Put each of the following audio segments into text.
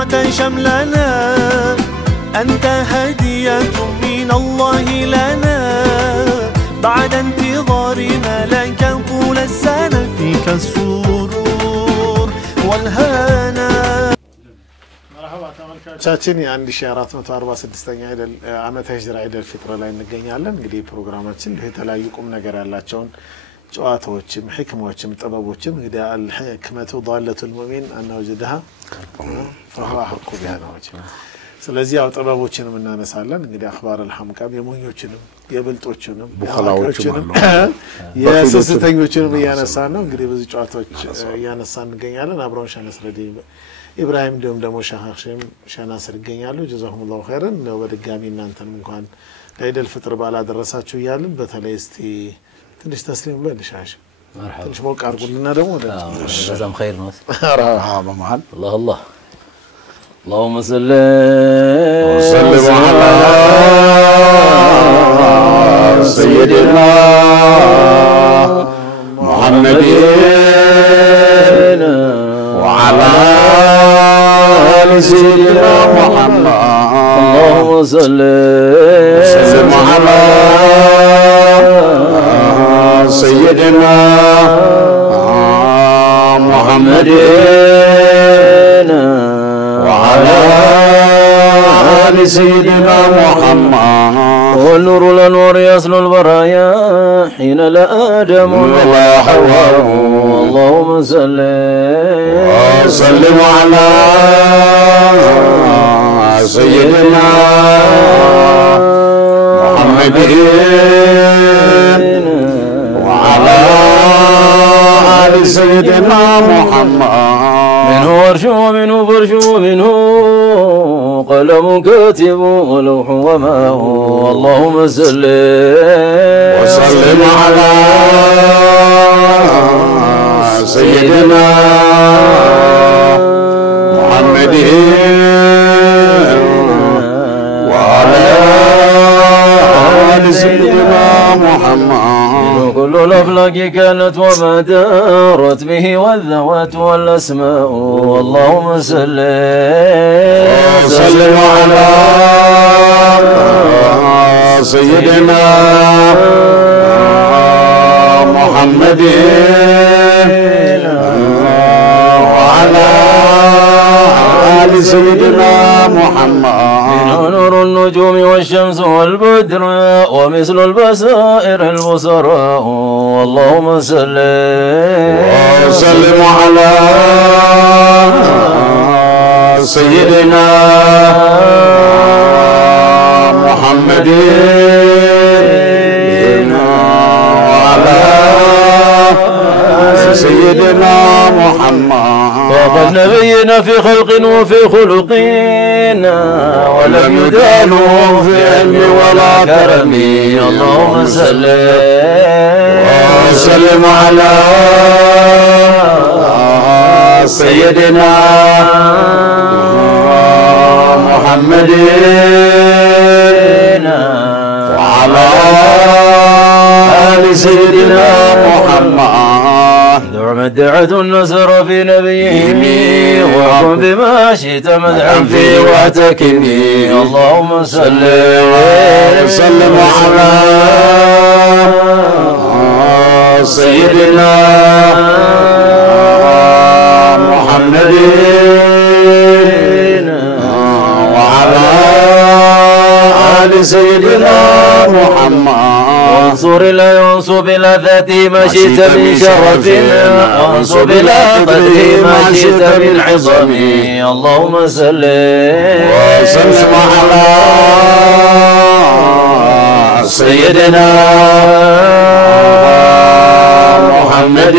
جمعت شملنا أنت هدية من الله لنا بعد انتظارنا لك طول السنة فيك السرور والهنا. ቻችን የ1446ኛ ዓመተ ሂጅራ ኢደል ፊጥር ላይ እንገኛለን። እንግዲህ ፕሮግራማችን የተለያዩ ቁም ነገር ያላቸውን ጨዋታዎችም ህክማዎችም ጥበቦችም እንግዲህ الحكمة ضالة المؤمن أن وجدها فهو حق بها نوجه ስለዚህ ያው ጥበቦችንም እናነሳለን። እንግዲህ አخبار الحمقام የሞኞችንም የብልጦችንም ቡኻላዎችንም የስስተኞችንም ያነሳን ነው። እንግዲህ ብዙ ጨዋታዎች ያነሳን እንገኛለን። አብሮን ሸነስረዲ ኢብራሂም ደግሞ ሻህሽም ሸናስር ይገኛሉ። ጀዛሁሙላሁ ኸይረን ነው። በድጋሚ እናንተንም እንኳን ለኢደል ፍጥር በዓል አደረሳችሁ እያልን በተለይ እስቲ ትንሽ ተስሊም ብለን ልሻሽ ትንሽ ሞቅ አድርጉልና ደግሞ ጀዛም ኸይር ነው። በመሃል الله الله اللهم صل وسلم على سيدنا محمد وعلى آل سيدنا محمد اللهم صل وسلم على سيدنا محمد وعلى آل سيدنا محمد والنور الأنوار يصل البرايا حين لا آدم ولا حواء اللهم صل وسلم على سيدنا محمد وعلى آل سيدنا محمد منه ورش ومنه فرش ومنه قلم كاتب ولوح وماء اللهم صل وسلم على سيدنا محمد وعلى آل سيدنا محمد كل الأفلاك كانت وما دارت به والذوات والأسماء اللهم صل وسلم على سيدنا محمد وعلى آل سيدنا محمد نور النجوم والشمس والبدر ومثل البصائر البصراء اللهم صل وسلم على سيدنا محمد وعلى سيدنا محمد وقد نبينا في خلق وفي خلق ولم يدانوا في علم ولا كرم اللهم صل وسلم على سيدنا محمد وعلى آل سيدنا محمد دعت النصر في نبيه وقم بما شئت مدحا فيه واعتكني اللهم صل وسلم على سيدنا محمد وعلى آل سيدنا محمد وانصر لا ينصب إلى ذاته ما شئت من شرف وانصب إلى قدره ما شئت من عظم اللهم صل وسلم على سيدنا محمد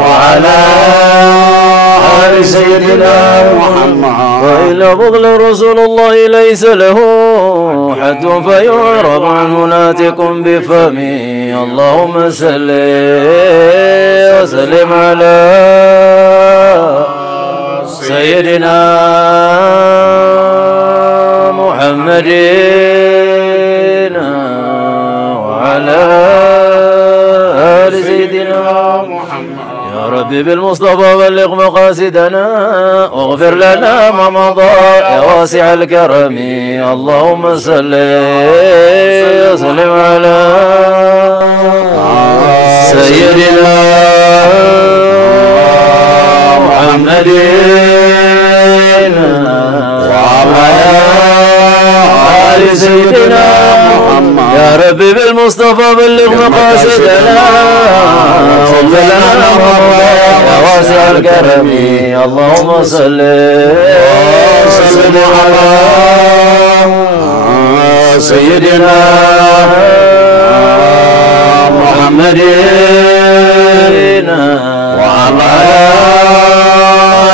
وعلى آل سيدنا محمد وإلا بغل رسول الله ليس له حد فيعرض عنه ناتق بفمه اللهم صل وسلم على سيدنا محمد وعلى آل سيدنا محمد يا رب ربي بالمصطفى بلغ مقاصدنا واغفر لنا ما مضى يا واسع الكرم اللهم صل وسلم على سيدنا محمد وعلى آل سيدنا محمد يا ربي بالمصطفى بلغ مقاصدنا واغفر لنا ما مضى يا واسع الكرم اللهم صل وسلم على سيدنا محمد وعلى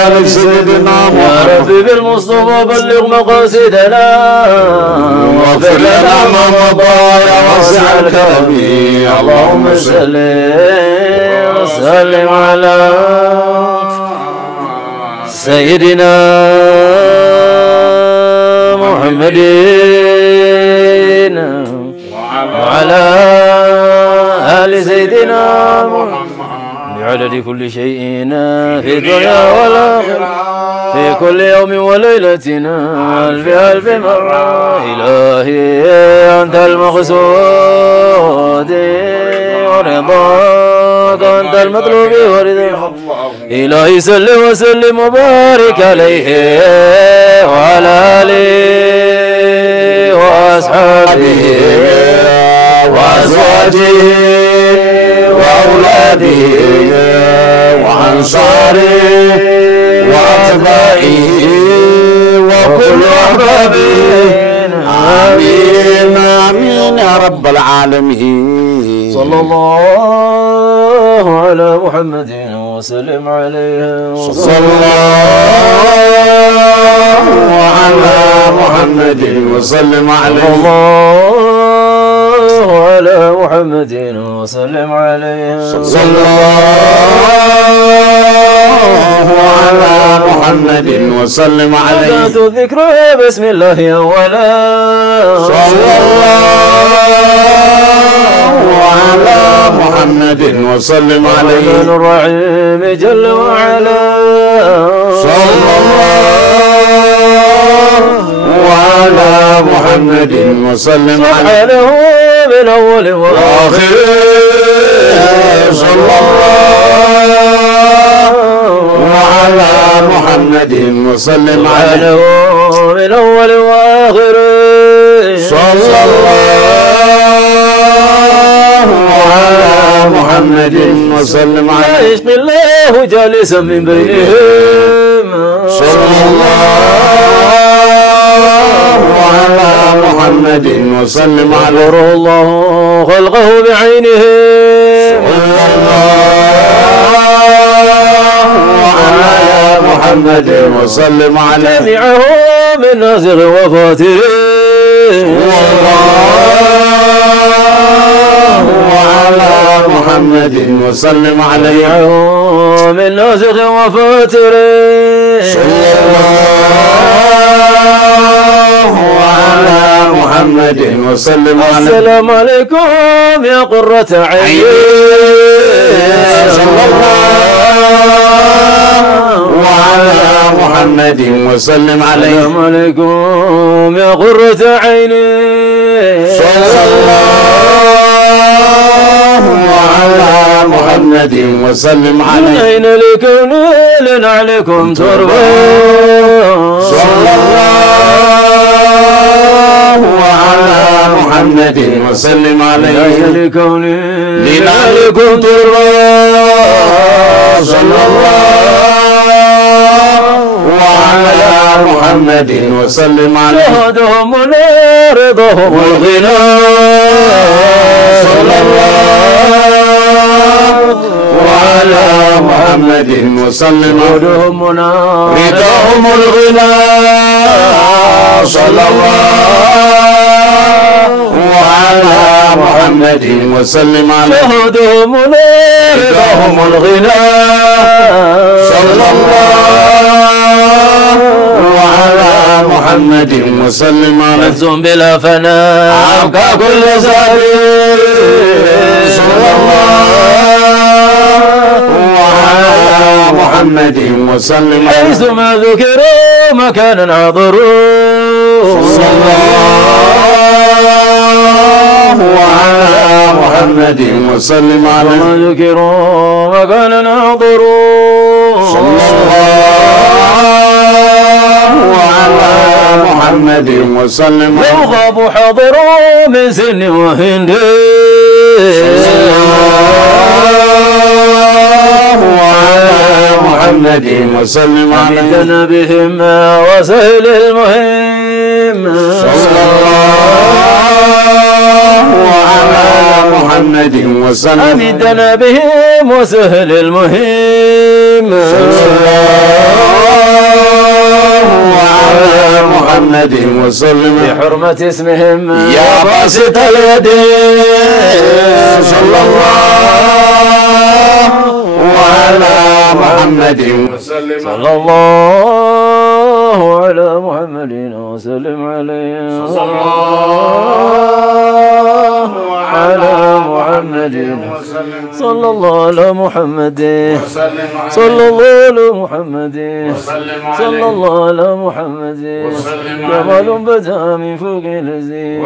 آل سيدنا يا ربي بالمصطفى بلغ مقاصدنا واغفر لنا ما مضى يا واسع الكرم اللهم صل وسلم على سيدنا محمد وعلى آل سيدنا محمد بعدد كل شيء في الدنيا والآخرة في كل يوم وليلتنا ألف ألف مرة إلهي أنت المقصود ورضاك أنت المطلوب ورضاك إلهي صل وسلم وبارك عليه وعلى آله وأصحابه وأزواجه وأولاده وأنصاره وأتباعه وكل أحبابه آمين آمين يا رب العالمين صلى الله على محمد وسلم عليه صلى الله على محمد وسلم عليه على محمد وسلم عليه صلى الله على محمد وسلم عليه بدأت الذكر بسم الله أولا صلى الله على محمد وسلم عليه الرحيم جل وعلا صلى الله على محمد وسلم عليه من أول وآخر صلى الله على محمد وسلم عليه من أول وآخر صلى الله على محمد وسلم عليه عشق الله جالسا من بينهم صلى الله على محمد وسلم عليه يغفر الله خلقه بعينه صلى الله على محمد وسلم عليه جميعه من نازغ وفاتر صلى الله على محمد وسلم عليه من نازغ وفاتر صلى الله على محمد وسلم عليه السلام عليكم يا قرة عيني صلى الله على محمد وسلم عليه السلام عليكم يا قرة عيني صلى الله على محمد وسلم عليه أين لكم لنا عليكم تربى صلى الله على محمد وسلم عليه لكوني لنالكم تربى صلى الله على محمد وسلم عليه شهدهم رضاهم والغنى صلى الله على محمد وسلم شهدهم رضاهم والغنى صلى الله على محمد وسلم عليه شهدهم رضاهم الغنى صلى الله على محمد وسلم عليه نفسهم بلا فناء أبقى كل زهير صلى الله على محمد وسلم حيثما ذكروا مكانا حضروا صلى الله على محمد وسلم عليه حيثما ذكروا مكانا حضروا صلى الله على محمد وسلم لو غابوا حضروا من سن وهند محمد وسلم أمدنا بهم وسهل المهم صلى الله على محمد وسلم أمدنا بهم وسهل المهم صلى الله على محمد وسلم بحرمة اسمهم يا باسط اليد صلى الله على محمد وسلم صلى الله على محمد وسلم عليه صلى الله على محمد صلى الله على محمد صلى الله على محمد صلى الله على محمد جمال بدا من فوق الزين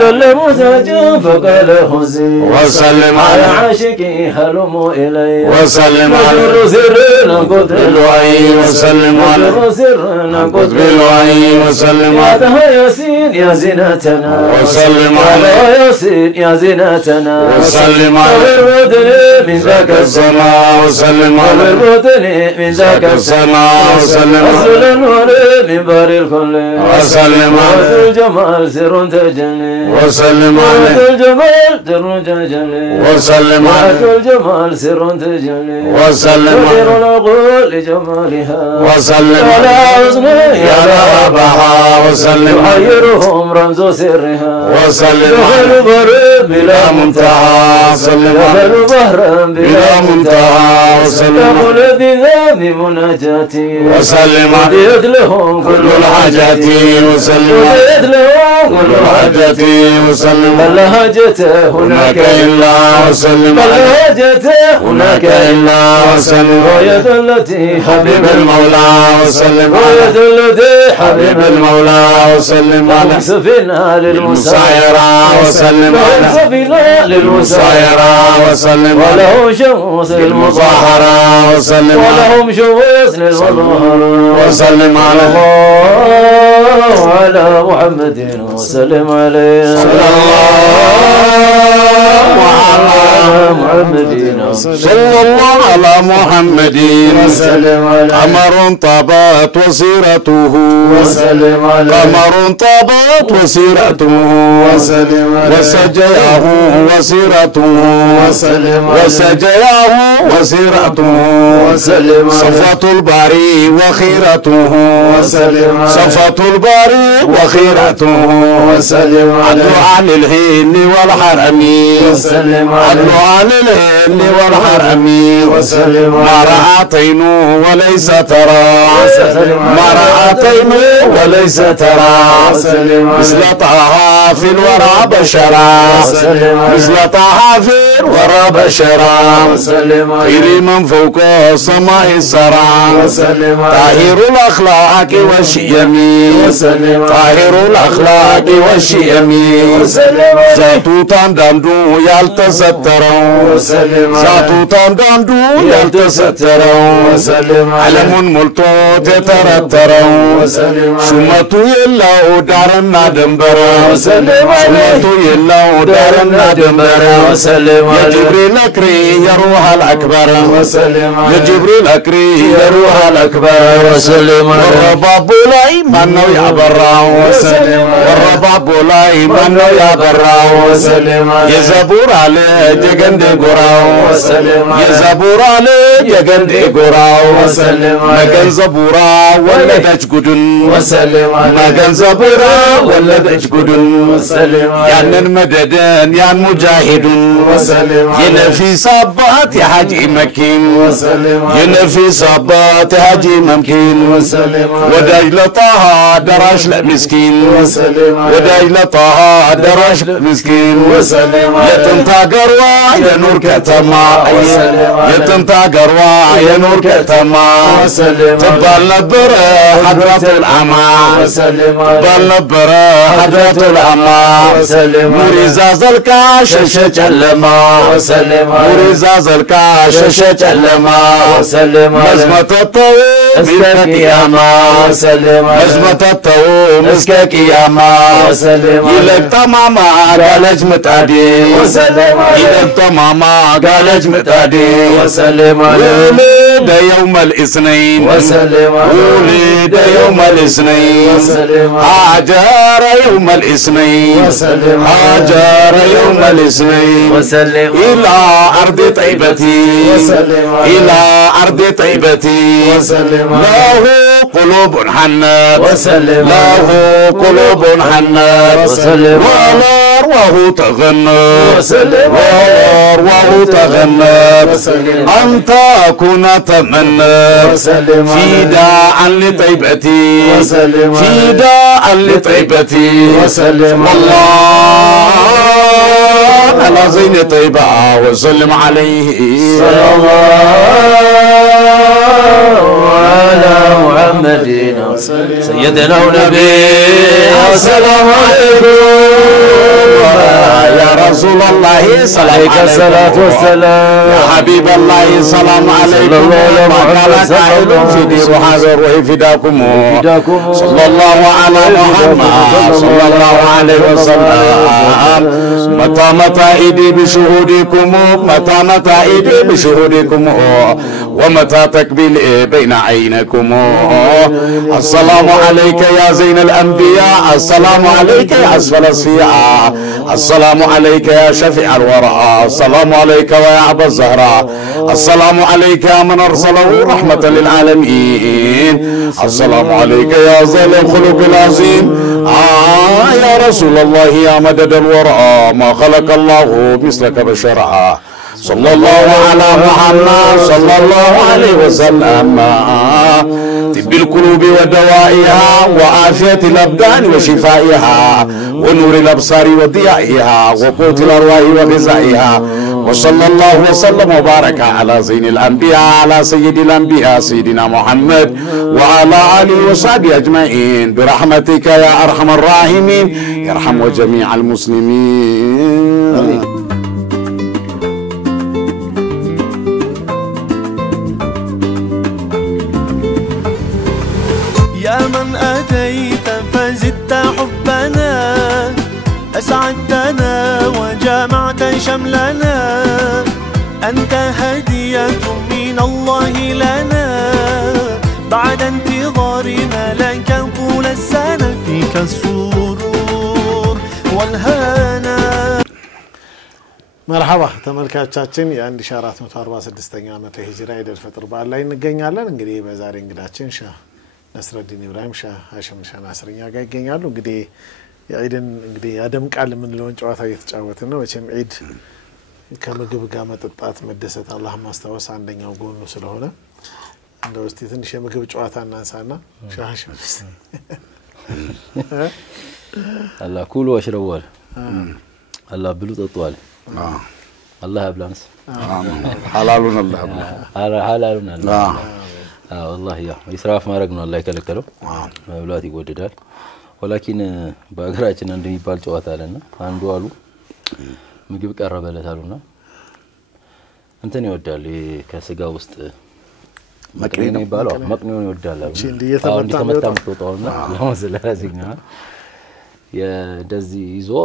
دل مساجا فقال هزي وسلم على على عاشقي هلموا إلي وسلم على مجر سرنا قتل بالوعي وسلم على مجر سرنا قتل بالوعي وسلم يا على ده ياسين يا زينتنا وسلم يا على ياسين يا زينتنا وسلم على الوطني من ذاك السماء وسلم على الوطني من ذاك السماء وسلم أصل على النور من بار الكل وسلم وقت على الجمال سر تجلي وسلم وقت على الجمال سر تجلي وسلم وقت على الجمال سر تجلي وسلم تدير على العقول لجمالها وسلم يا على حزن يا ربها وسلم على يحيرهم رمز سرها وسلم دخل على بر بلا منتهى سلم على دخل بحرا بلا بلا منتهى وسلم يقول بذاب مناجاتي وسلم على وديت لهم كل الحاجات وسلم على وديت لهم كل الحاجات وسلم بل على هجته هناك هناك إلا وسلم بل على هجته هناك هناك إلا وسلم على راية التي حبيب المولى وسلم على راية التي حبيب المولى وسلم على سفينة المسايرة وسلم على سفينة المسايرة وسلم على وله شمس المظاهرة وسلم على ولهم شموس للمظاهرة وسلم على الله على محمد وسلم عليه صلى الله على محمد صلى الله على محمد وسلم عليه قمر طابت وسيرته وسلم عليه قمر طابت وسيرته وسلم عليه وسجياه وسيرته وسلم عليه وسجياه وسيرته وسلم عليه صفة الباري وخيرته وسلم عليه صفة الباري وخيرته وسلم عدل عليه عن الهن والحرم وسلم عدل عليه عن الهن والحرم وسلم ما عليه رأتين وليس ترى ما رأتين وليس ترى وسلم عليه مثل طه في الورى بشرا وسلم عليه مثل طه في الورى بشرا وسلم عليه خير من فوق السماء سرى وسلم عليه طاهر الأخلاق والشيم وسلم عليه طاهر الأخلاق والشيم وسلم عليه ذاتو تندندو يالتسترون وسلم عليه ذاتو تندندو يالتسترون وسلم عليه علم ملتو تترترون وسلم عليه شمتو يلاو دارنا دنبرا وسلم عليه شمتو يلاو دارنا دنبرا وسلم يا عليه جبريل أكري يا روح الأكبر وسلم يا عليه جبريل أكري يا روح الأكبر وسلم عليه والرباب لاي منو يا براو وسلم عليه والرباب لاي منو يا براو وسلم عليه يا زبور علي جگند غراو وسلم عليه يا زبور علي جگند غراو وسلم عليه مگن زبورا ولدج گدن وسلم عليه مگن زبورا ولدج گدن وسلم عليه ያንን መደደን ያን ሙጃሂዱን وسلم عليه የነፊስ አባት የሐጂ መኪን وسلم عليه የነፊስ አባት የሐጂ መኪን وسلم عليه ወዳጅ ለጣሃ ደራሽ ለምስኪን وسلم عليه ወዳጅ ለጣሃ ደራሽ ለምስኪን وسلم يتنتا قروا ينور كتما يتنتا قروا ينور كتما تبال نبرة حضرة العما تبال نبرة حضرة العما مريزا زلكا ششة اللما مريزا زلكا ششة اللما مزمة الطويل مسك قياما مزمة الطويل مسك قياما يلك تماما قالج متعدي يلك تماما قالج متعدي ولد يوم الاثنين ولد يوم الاثنين هاجر يوم الاثنين هاجر يوم الاثنين إلى أرض طيبتي إلى أرض طيبتي له قلوب حنات له قلوب حنات وأرواح تغنت وأرواح تغنت أنت كنا تمنت فداء لطيبتي فداء لطيبتي والله على زين طيبة وسلم عليه صلى الله على محمد سيدنا ونبي السلام عليكم يا رسول الله عليك الصلاة والسلام يا حبيب الله سلام عليكم ما كان قائل في دير هذا الروح فداكم صلى الله على محمد صلى الله عليه وسلم متى إيدي بشهودكم متى إيدي بشهودكم ومتى تقبل بين عينكم السلام عليك يا زين الأنبياء السلام عليك يا أسفل الصياع السلام عليك يا شفيع الورى السلام عليك ويا أبا الزهراء السلام عليك يا من أرسله رحمة للعالمين السلام عليك يا زين الخلق العظيم يا رسول الله يا مدد الورى ما خلق الله مثلك بشرا صلى الله على محمد صلى الله عليه وسلم طب القلوب ودوائها وعافية الأبدان وشفائها ونور الأبصار وضيائها وقوت الأرواح وغذائها وصلى الله وسلم وبارك على زين الأنبياء على سيد الأنبياء سيدنا محمد وعلى آله وصحبه أجمعين برحمتك يا أرحم الراحمين يرحم جميع المسلمين. يا من أتيت فزدت حبنا أسعدتنا وجمعت شملنا أنت هدية من الله لنا بعد انتظارنا لك طول السنة فيك السرور والهنا. مرحبا ተመልካቾቻችን የ1446ኛ ዓመተ ሂጅራ ኢደል ፈጥር በዓል ላይ እንገኛለን። እንግዲህ በዛሬ እንግዳችን ሻህ ነስረዲን ኢብራሂም ሻህ ሀሽም ሻናስርኛ ጋር ይገኛሉ። እንግዲህ የዒድን እንግዲህ ያደምቃል የምንለውን ጨዋታ እየተጫወትን ነው። መቼም ዒድ ከምግብ ጋር መጠጣት መደሰት አላህ ማስታወስ አንደኛው ጎኑ ስለሆነ እንደው እስቲ ትንሽ የምግብ ጨዋታ እናንሳና ሻህ ሀሽም አላህ ኩሉ ወሽረዋል አላህ ብሉ ጠጧል الله يبلانس حلالنا الله حلالنا الله والله يا إسراف ما رجنا الله يكلكله مبلاتي وددال ولكن بأجراتنا عندما يبال جوات علينا عنده علو مجيب كهرباء لثالونا أنتني ودالي كسجا وست مكني يبالو مكني ودالله دي تمتم توطالنا لا مسألة هذينا يا دزي يزو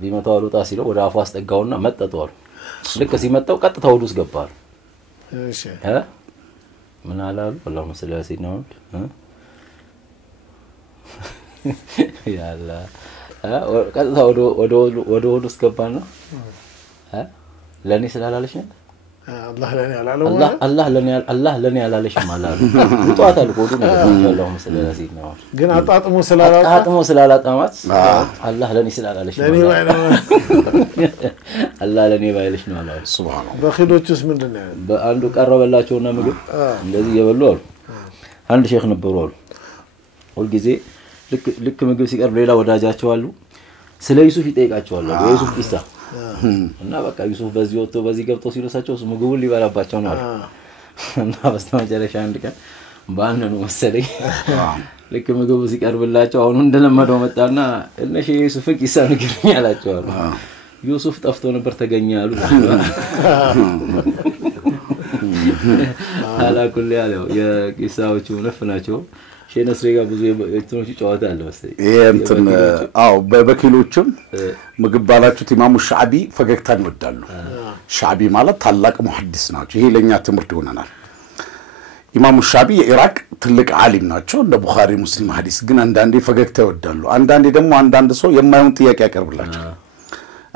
بيمتالو تاسيلو وده أفاست الجونا متى طول لك سيمتى وقت تهودوس جبار ها من على والله مسألة سيدنا ها يا الله ها قد تهودوس جبارنا ها لاني سلالة ليش الله لاني على ليش ما لا بتوعت الكودون الله مسألة سيدنا جنا أطعمو سلالة أمات الله لاني سلالة ليش الله لاني بايلش نوالا سبحان الله بخيلو تشوس من الدنيا عنده قرب الله شونا مجد الذي يبلور عند شيخ نبرول والجزء لك مجد سيقرب ليلا وداجات شوالو سلا يوسف يتيق أشوالو يوسف كيسا እና በቃ ዩሱፍ በዚህ ወጥቶ በዚህ ገብቶ ሲሉሳቸው ምግቡን ሊበላባቸው ነው እና በስተመጨረሻ አንድ ቀን ባንኑ መሰለኝ ልክ ምግቡ ሲቀርብላቸው አሁን እንደለመደው መጣና እነሺ ዩሱፍ ቂሳ ንገረኝ አላቸው ዩሱፍ ጠፍቶ ነበር ተገኘ አሉ አላኩል ያለው የቂሳዎቹ ነፍናቸው ሸነስሬ ጋር ብዙ የትኖች ጨዋታ አለ መሰለኝ እንትን አው በበኪሎችም ምግብ ባላችሁት ኢማሙ ሻዕቢ ፈገግታን ይወዳሉ ሻዕቢ ማለት ታላቅ ሙሐዲስ ናቸው ይሄ ለኛ ትምህርት ይሆነናል ኢማሙ ሻዕቢ የኢራቅ ትልቅ ዓሊም ናቸው እንደ ቡኻሪ ሙስሊም ሐዲስ ግን አንዳንዴ ፈገግታ ይወዳሉ አንዳንዴ ደግሞ አንዳንድ ሰው የማይሆን ጥያቄ ያቀርብላቸው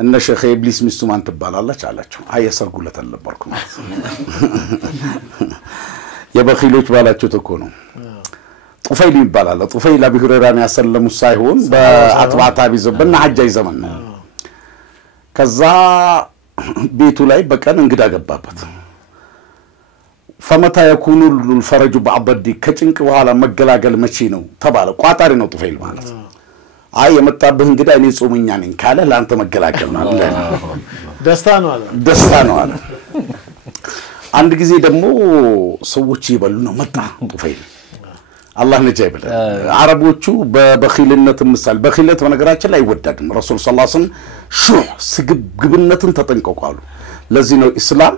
እነ ሼኽ ኢብሊስ ሚስቱ ማን ትባላለች አላቸው አየሰርጉለት አልነበርኩ ማለት የበኺሎች ባላችሁት እኮ ነው ጡፈይል ይባላል ጡፈይል አቢ ሁረይራን ያሰለሙ ሳይሆን በአጥባታ ቢዘበና ሐጃይ ዘመን ነው ከዛ ቤቱ ላይ በቀን እንግዳ ገባበት فمتى يكون الفرج بعد الدي كچنቅ በኋላ መገላገል መቼ ነው ተባለ ቋጣሪ ነው ጡፈይል ማለት አይ የመጣብህ እንግዳ እኔ ጾመኛ ነኝ ካለ ላንተ መገላገል ነው አለ ደስታ ነው አለ አንድ ጊዜ ደግሞ ሰዎች ይበሉ ነው መጣ ጡፈይል አላህ ነጃ ይበል አረቦቹ በበኺልነት ምሳል በኺልነት በነገራችን ላይ ይወደድም ረሱል ሰለላሁ ዐለይሂ ወሰለም ሹህ ስግብግብነትን ተጠንቀቁ ለዚህ ነው እስላም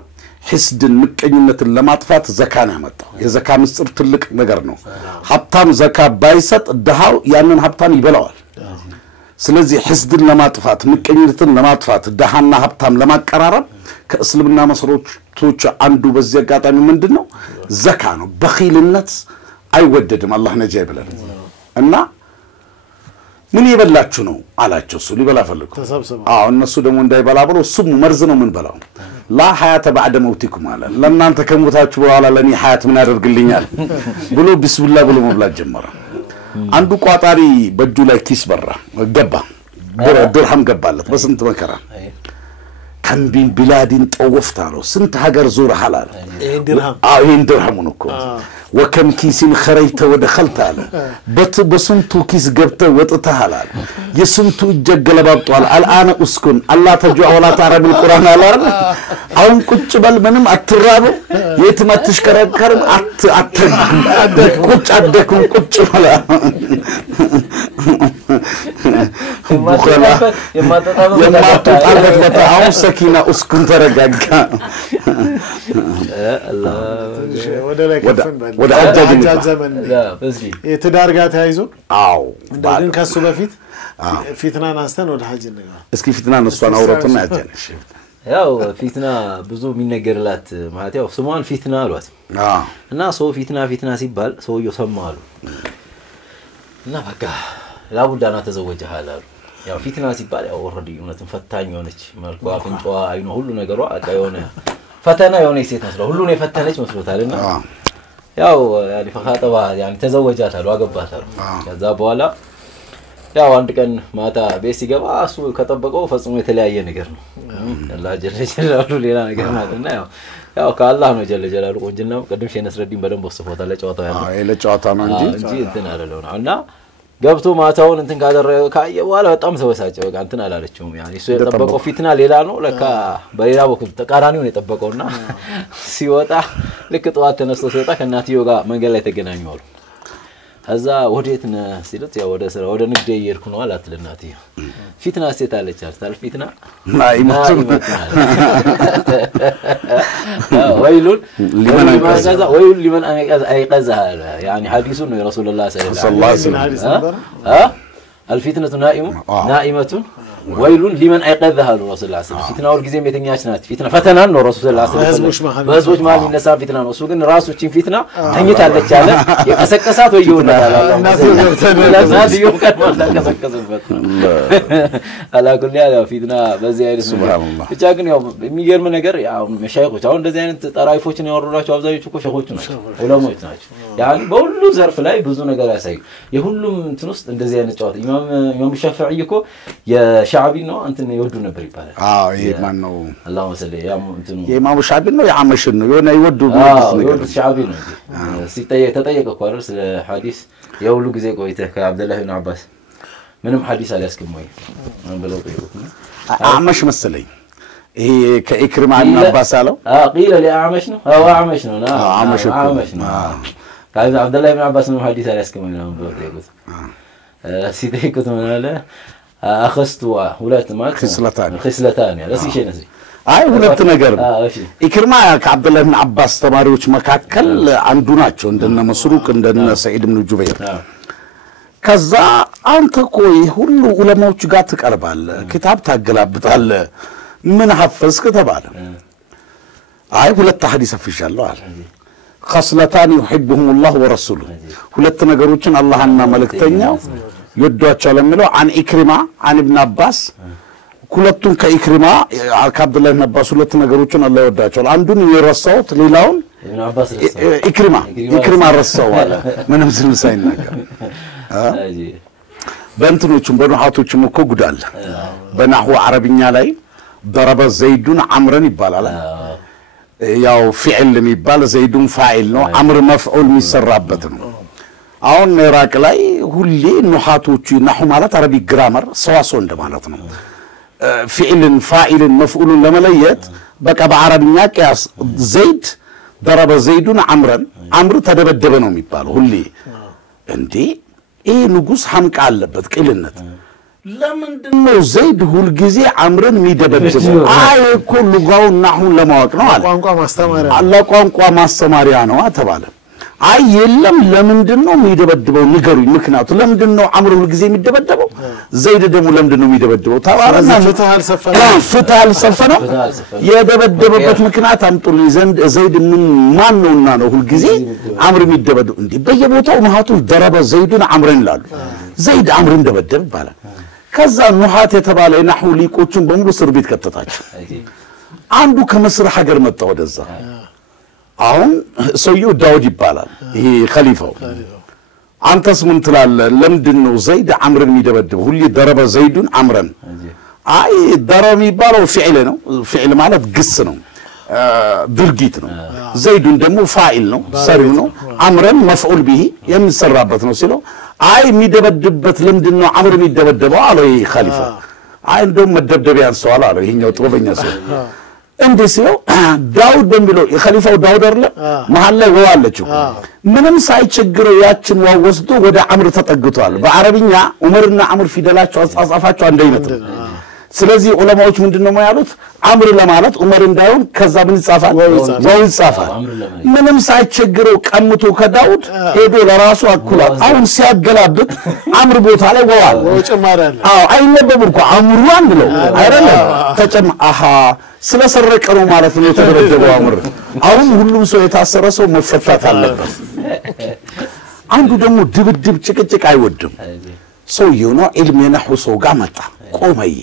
حسدን ምቀኝነትን ለማጥፋት ዘካን ያመጣው የዘካ ምስጥር ትልቅ ነገር ነው ሀብታም ዘካ ባይሰጥ ደሃው ያንን ሀብታም ይበላዋል ስለዚህ حسدን ለማጥፋት ምቀኝነትን ለማጥፋት ደሃና ሀብታም ለማቀራረብ ከእስልምና መሰረቶች አንዱ በዚህ አጋጣሚ ምንድነው ዘካ ነው በኺልነት አይወደድም አላህ ነጃ ይበላል እና ምን ይበላችሁ ነው አላቸው እሱ ሊበላ ፈልጉ እነሱ ደግሞ እንዳይበላ ብለው እሱም መርዝ ነው ምን በላው ላ ሐያተ بعد موتكم አለ ለእናንተ ከሞታችሁ በኋላ ለኔ ሐያት ምን ያደርግልኛል ብሎ ቢስሚላህ ብሎ መብላት ጀመረ አንዱ ቋጣሪ በእጁ ላይ ኪስ በራ ገባ ድርሃም ገባለት በስንት መከራ كم بين بلاد طوفت على سنت هاجر زور حلال إيه درهم نكون وكم كيس خريت ودخلت على بسنتو كيس جبت وتتهلال يسنتو الججل بابطال الآن أسكن الله تجوع ولا تعرف القرآن على أو كنت بالمنم التراب يتم تشكر كرم كنت أدكم كنت ولا يما تطالب بتاعه سكينة أسكن ترجع وده أجاد زمن يتدارجات هايزو بعدين كسب فتنة ناستن وده حاجة نجار اسكي فتنة نصوان أورطنا أجانش ያው ፊትና ብዙ የሚነገርላት ማለት ያው ስሟን ፊትና አሏት እና ሰው ፊትና ሲባል ሰውየው ሰማሉ እና በቃ ላቡዳና ተዘወጀሃል አሉ ያው ፊትና ሲባል ያው ኦሬዲ እውነትን ፈታኝ ሆነች መልኳ ፍንጫዋ አይኑ ሁሉ ነገሯ አቃ የሆነ ፈተና የሆነ ሴት መስሎ ሁሉን የፈተነች መስሎታልና ያው ያኒ ፈኻጠባ ያኒ ተዘወጃታሉ አገባታሉ ከዛ በኋላ ያው አንድ ቀን ማታ ቤት ሲገባ እሱ ከጠበቀው ፈጽሞ የተለያየ ነገር ነው አላህ ጀለ ጀላሉ ሌላ ነገር ማለትና ያው ከአላህ ነው ጀለ ጀላሉ ቆንጅናው ቀድም ሸነስረዲን በደንብ ወስፎታል ለጨዋታው ያለው ለጨዋታ ነው እንጂ እንትን አለለው እና ገብቶ ማታውን እንትን ካደረገ ካየ በኋላ በጣም ተወሳጨ በቃ እንትን አላለችውም ያኒ እሱ የጠበቀው ፊትና ሌላ ነው ለካ በሌላ በኩል ተቃራኒው ነው የጠበቀውና ሲወጣ ልክ ጠዋት ተነስቶ ሲወጣ ከናቲዮ ጋር መንገድ ላይ ተገናኙ አሉ አዛ ወዴት ነው ሲሉት ያው ወደ ስራ ወደ ንግድ እየሄድኩ ነው አላት ለናቲዮ ፊትና ሴት አለች አልታል ፊትና ናይመቱን ወይሉን ሊመን አይቀዛ يعني حديث ነው ረሱላህ ሰለላሁ ዐለይሂ ወሰለም الفتنة نائمة ويل لمن أيقظها الرسول الله صلى الله عليه وسلم فتنة والجزيم يتنياش نات فتنة فتنة إنه الرسول صلى الله عليه وسلم بس وش ما من نساب فتنة وسوق إن راسه تشين فتنة تنيت على الجالة يكسكسات ويجون الناس يوم كان ما كسكس الفتنة على كل هذا فتنة بزيادة سبحان الله لكن يوم ميجر من نجار يا مشايخ وشاون ده زين ترايفوش نيورو لا شو أبزاي تشوفوا شخوتنا ولا ما يتناش يعني بقول ظرف لا يبزون نجار أساي يهولهم تنص ده زين تشوف إمام الشافعي كو يا شعبي نو أنت يودو نبري باره إيه ما نو اللهم صل يا أنتم يا إمام الشعبي نو يا عم شنو يونا يودو يودو الشعبي نو تتأيق كوارس الحديث يقولوا زي كويته كعبد الله بن عباس منهم حديث على اسكم موي من بلو بيقول አዕመሽ መሰለኝ ይሄ ከኢክሪማ እና አባስ አለው قيل لأعمش ነው አዕመሽ ነው አዕመሽ ነው ካዛ አብደላህ ኢብኑ አባስ ነው ሐዲስ አላስከመኝ ነው ብለውት ሲጠይቁት ምን አለ አخذت ሁለት ማለት خصلتان ያለ እሺ ነዚህ አይ ሁለት ነገር ኢክሪማ ከአብደላህ ኢብኑ አባስ ተማሪዎች መካከል አንዱ ናቸው እንደነ መስሩቅ እንደነ ሰዒድ ኢብኑ ጁበይር ከዛ አንተ ቆይ ሁሉ ዑለማዎች ጋር ትቀርባለህ ክታብ ታገላብጣለህ ምን ሐፈዝክ ተባለ አይ ሁለት ሐዲስ አፍሻለሁ አለ خصلتان يحبهم الله ورسوله ሁለት ነገሮችን አላህና መልእክተኛው ይወዷቸዋል ለሚለው عن ኢክሪማ عن ابن عباس ሁለቱን ከኢክሪማ ከአብዱላህ ኢብኑ አባስ ሁለት ነገሮችን አላህ ይወዳቸዋል አንዱን የረሳውት ሌላውን ኢብኑ አባስ ኢክሪማ ረሳው አለ ምንም ዝም ሳይናገር በእንትኖቹም በነሐቶቹም እኮ ጉዳል በነሐው አረብኛ ላይ ضرب زيدون عمرا ይባላል ያው ፊዕል የሚባል ዘይዱን ፋኢል ነው አምር መፍዑል የሚሰራበት ነው አሁን ኢራቅ ላይ ሁሌ ነሐቶቹ ነሐው ማለት አረቢ ግራመር ሰዋሰው እንደማለት ነው ፊዕልን ፋኢልን መፍዑልን ለመለየት በቃ በአረብኛ ቂያስ ዘይድ ضرب زيدون عمرا አምር ተደበደበ ነው የሚባለው ሁሌ እንዴ ይሄ ንጉስ ሐምቃ አለበት ቅልነት ለምንድነው ዘይድ ሁሉ ጊዜ አምርን የሚደበድበው አይ እኮ ሉጋውን ናሁን ለማወቅ ነው አለ ቋንቋ ማስተማሪያ ነው ተባለ አይ የለም ለምንድነው የሚደበድበው ንገሩኝ ምክንያቱ ለምንድነው አምር ሁሉ ጊዜ የሚደበደበው ዘይድ ደግሞ ለምንድነው የሚደበድበው ተባረና ፍትሃል ሰፈነው የደበደበበት ምክንያት አምጡልኝ ዘንድ ዘይድ ምን ማን ነውና ነው ሁሉ ጊዜ አምር የሚደበደበው እንዴ በየቦታው ነሐቱ ضرب زيدون عمرن ላሉ ዘይድ አምርን ደበደበ ባለ ከዛ ነሐት የተባለ ነሐው ሊቆቹን በሙሉ እስር ቤት ከተታቸው አንዱ ከመስር ሀገር መጣ ወደዛ አሁን ሰውየው ዳውድ ይባላል ይሄ ኸሊፋው አንተስ ምን ትላለህ ለምንድነው ዘይድ አምርን የሚደበድበው ሁሉ ضرب زيدون عمرا አይ ضرب ይባለው ፊዕል ነው ፊዕል ማለት ግስ ነው ድርጊት ነው ዘይዱን ደግሞ ፋኢል ነው ሰሪው ነው አምረን መፍዑል به የሚሰራበት ነው ሲለው አይ የሚደበድብበት ለምንድነው አምር የሚደበደበው አለው ይሄ ኸሊፋ አይ እንደውም መደብደቢያን ሰው አለው ይሄኛው ጥበበኛ ሰው እንዴ ሲለው ዳውድ በሚለው የኸሊፋው ዳውድ አይደለ መሐል ላይ ወዋለች ምንም ሳይቸግረው ያችን ወስዶ ወደ አምር ተጠግቷል በአረብኛ ዑመርና አምር ፊደላቸው አጻጻፋቸው አንድ አይነት ነው ስለዚህ ዑለማዎች ምንድነው ያሉት አምር ለማለት ዑመር እንዳይሆን ከዛ ምን ይጻፋል ወይ ይጻፋል ምንም ሳይቸግረው ቀምቶ ከዳውድ ሄዶ ለራሱ አኩላት አሁን ሲያገላብጥ አምር ቦታ ላይ ወዋል ወጭማራለ አይነበብ እንኳን አምሩ አንለው አይደለም ተጨማ አሃ ስለሰረቀ ነው ማለት ነው የተደረደበው አምር አሁን ሁሉም ሰው የታሰረ ሰው መፈታት አለበት አንዱ ደግሞ ድብድብ ጭቅጭቅ አይወድም ሰውየው ነው ኢልም የነህው ሰው ጋር መጣ ቆመይ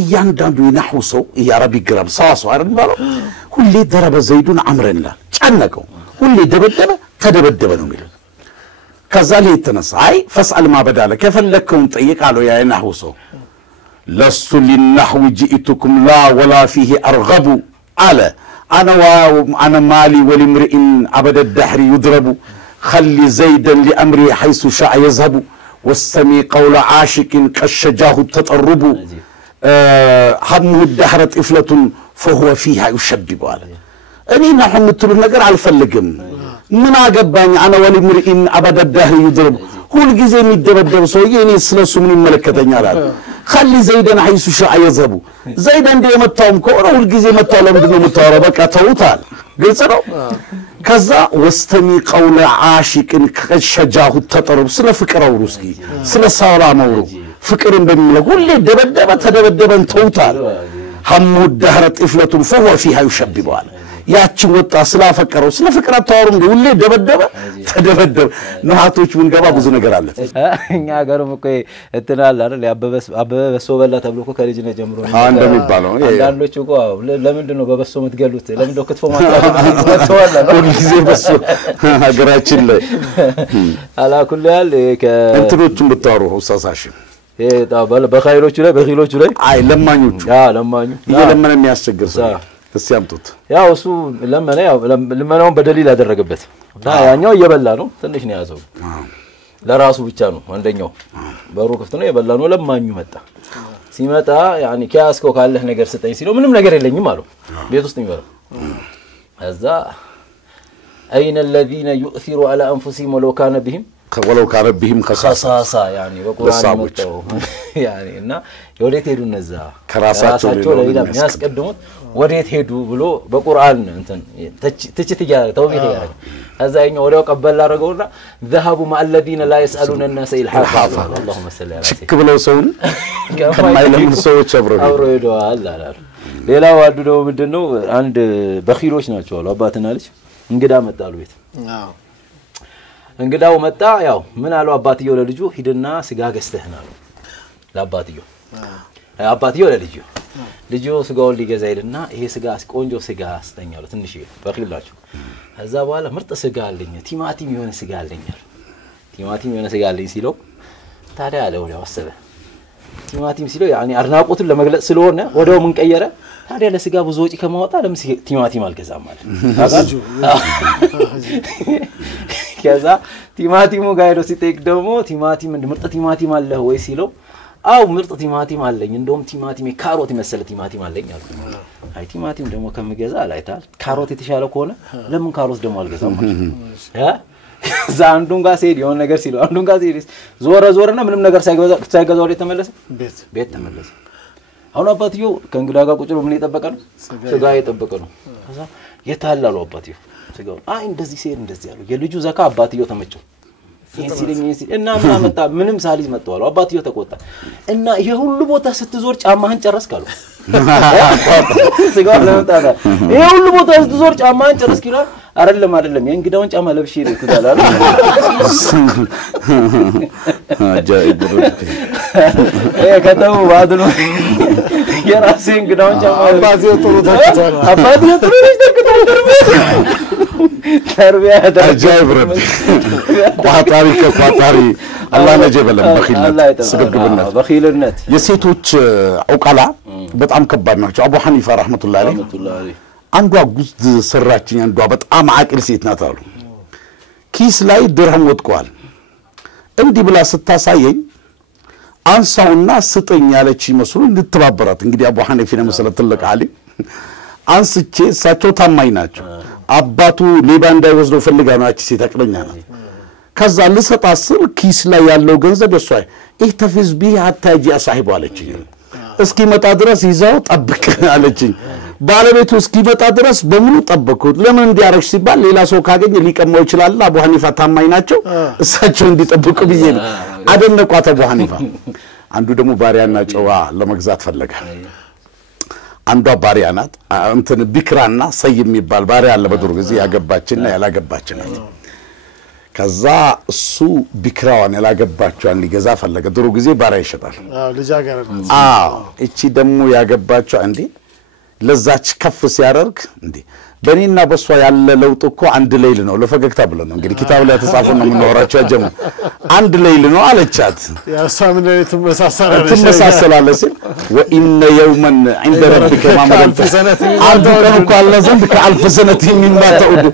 እያንዳንዱ የነህው ሰው የአረቢ ግራም ሰዋሰው አይደል ባለው ሁሌ ضرب زيدون عمرا لا ጫነቀው ሁሌ ተደበደበ ነው የሚለው ከዛ ላይ ተነሳ አይ فاسال ما بدالك ከፈለከውን ጠይቅ አለው ያ የነህው ሰው لست للنحو جئتكم لا ولا فيه ارغب على انا مالي ولامرئ ابد الدهر يضرب خلي زيدا لامري حيث شاء يذهب واستمي قول عاشق كالشجاه التطرب همه الدهر طفلة فهو فيها يشبب على اني نحن متلو ነገር አልፈልግም ምን አገባኝ انا ولامرئ ابد الدهر يضرب ሁሉ ጊዜ የሚደበደብ ሰውዬ እኔ ስለሱ ምን ይመለከተኛል አለ خلي زيدا حيث شاء يذهب زيد እንደ የመታውም ከሆነ ሁሉ ጊዜ መታው ለምንድነው መታወራ በቃ ተውታል ግልጽ ነው ከዛ ወስተሚ قول عاشق كالشجاه التطرب ስለ ፍቅር አውሩ እስኪ ስለ ሰላማው ፍቅርን በሚለው ሁሉ ተደበደበን ተውታል هم الدهر طفلة فهو فيها يشبب على ያችን ወጣ ስላፈቀረው ስለ ፍቅር አታወሩም ሁሉ ተደበደበ ነሐቶች ምን ገባ ብዙ ነገር አለ እኛ ሀገርም እኮ እንትናል አይደል አበበ በላ ተብሎ እኮ ከልጅነት ጀምሮ እንደሚባለው አንዳንዶች እኮ ለምንድን ነው በበሶ የምትገሉት ለምንድን ነው ክትፎ ማጥራት ሁሉ ጊዜ በሶ ሀገራችን ላይ አላኩል ያል እንትኖቹን ብታወሩ ኡስታዛሽ በኻይሎቹ ላይ አይ ለማኞቹ ለማኙ እየለመነ የሚያስቸግር ሰው እስያምጡት ያው እሱ ለመናውን በደሊል ያደረገበት እና ያኛው እየበላ ነው ትንሽ ነው ያዘው ለራሱ ብቻ ነው አንደኛው በሩ ክፍት ነው የበላ ነው ለማኙ መጣ ሲመጣ ያኒ ከያስኮ ካለህ ነገር ስጠኝ ሲለው ምንም ነገር የለኝም አለው ቤት ውስጥ የሚበላው እዛ أين الذين يؤثروا على أنفسهم ولو كان بهم خصاصة يعني በቁርአን መጣው يعني እና ወዴት ሄዱ እነዛ ከራሳቸው ለሌላ የሚያስቀድሙት ወዴት ሄዱ ብሎ በቁርአን እንትን ትችት ይያለ ተውቢት ይያለ አዛኛው ወዲያው ቀበል አደረገውና ذهبوا مع الذين لا يسالون الناس الحافا اللهم صل على ችክ ብለው ሰውን ከማይለምን ሰዎች አብረው ሄደዋል አላሉ ሌላው አዱ ነው ምንድነው አንድ በኺሎች ናቸው አሉ አባትና ልጅ እንግዳ መጣሉ ቤት እንግዳው መጣ ያው ምን አለው አባትየው ለልጁ ሂድና ስጋ ገዝተህና አለው ለአባትየው አባትየው ልጁ ስጋውን ሊገዛ ሄድና ይሄ ስጋ ቆንጆ ስጋ አስተኛሉ ትንሽ በኺላቸው ከዛ በኋላ ምርጥ ስጋ አለኝ ቲማቲም የሆነ ስጋ አለኝ ሲለው ታዲያ አለው ያወሰበ ቲማቲም ሲለው ያኒ አድናቆቱን ለመግለጽ ስለሆነ ወዲያው ምን ቀየረ ታዲያ ለስጋ ብዙ ወጪ ከማውጣ ለምን ቲማቲም አልገዛም ማለት ከዛ ቲማቲሙ ጋር ሄዶ ሲጠይቅ ደግሞ ቲማቲም ምርጥ ቲማቲም አለ ወይ ሲለው አው ምርጥ ቲማቲም አለኝ እንደውም ቲማቲም ካሮት መሰለ ቲማቲም አለኝ አሉ አይ ቲማቲም ደግሞ ከመገዛ አላይታል ካሮት የተሻለ ከሆነ ለምን ካሮት ደግሞ አልገዛም ዛንዱን ጋር ሲሄድ የሆነ ነገር ሲለው አንዱን ጋር ሲሄድ ዞረና ምንም ነገር ሳይገዛ ወደ ተመለሰ ቤት ተመለሰ አሁን አባትየው ከእንግዳ ጋር ቁጭ ብሎ ምን እየጠበቀ ነው ስጋ እየጠበቀ ነው ከዛ የታላሉ አባትየው ስጋው አይ እንደዚህ ሲሄድ እንደዚህ ያለው የልጁ ዘካ አባትየው ተመቸው ሲለኝ እና ማመጣ ምንም ሳሊዝ መጣው አባትየው ተቆጣ እና የሁሉ ቦታ ስትዞር ጫማህን ጨረስካሉ ስጋው ለምጣዳ የሁሉ ቦታ ስትዞር ጫማህን ጨረስኪሉ አይደለም የእንግዳውን ጫማ ለብሼ ነው ኩታላሉ አጃኢብ ከተው ባድሉ የራሴ እንግዳውን ጫማ አባትየው ጥሩ ተከታተለ ተርቢያ አጃኢብ ረብ ቋጣሪ አላህ ነጀበለም በኺልነት የሴቶች ዑቀላ በጣም ከባድ ናቸው አቡ ሐኒፋ ረህመቱላህ ዐለይሂ አንዷ ጉዝድ ሰራችኝ አንዷ በጣም አቅል ሴት ናት አሉ ኪስ ላይ ድርሃም ወጥቋል እንዲህ ብላ ስታሳየኝ አንሳውና ስጠኝ ያለች መስሎ እንድትባበራት እንግዲህ አቡ ሐኒፋ ለምሳሌ ትልቅ ዓሊም አንስቼ እሳቸው ታማኝ ናቸው አባቱ ሌባ እንዳይወስደው ፈልጋ ነው አቺ ሴት አቅለኛ ናት ከዛ ልሰጣስል ኪስ ላይ ያለው ገንዘብ እሷ ኢህተፊዝ ቢሂ hatta ያጂ صاحب አለችኝ እስኪመጣ ድረስ ይዛው ጠብቅ አለችኝ ባለቤቱ እስኪመጣ ድረስ በሙሉ ጠበቁት ለምን እንዲያረሽ ሲባል ሌላ ሰው ካገኘ ሊቀማው ይችላል አቡ ሐኒፋ ታማኝ ናቸው እሳቸው እንዲጠብቁ ብዬ ነው አደነቋት አቡ ሐኒፋ አንዱ ደግሞ ባሪያና ጨዋ ለመግዛት ፈለገ አንዷ ባሪያ ናት እንትን ቢክራና ሰይም የሚባል ባሪያ አለ በድሮ ጊዜ ያገባችና ያላገባች ናት ከዛ እሱ ቢክራዋን ያላገባችዋን ሊገዛ ፈለገ ድሮ ጊዜ ባሪያ ይሸጣል ልጃገረድ እቺ ደግሞ ያገባችው እንዴ ለዛች ከፍ ሲያደርግ እንዴ በኔና በሷ ያለ ለውጥ እኮ አንድ ሌሊት ነው ለፈገግታ ብለ ነው እንግዲህ ኪታብ ላይ ተጻፈው ነው ምንወራቸው ያጀሙ አንድ ሌሊት ነው አለቻት ያሳምን ሌሊት ተመሳሰላለች ወኢነ የውመን عند ربك ما مدلت አንዱ ቀን እኮ አለ ዘንድ ከአልፍ ሰነት የሚማተውዱ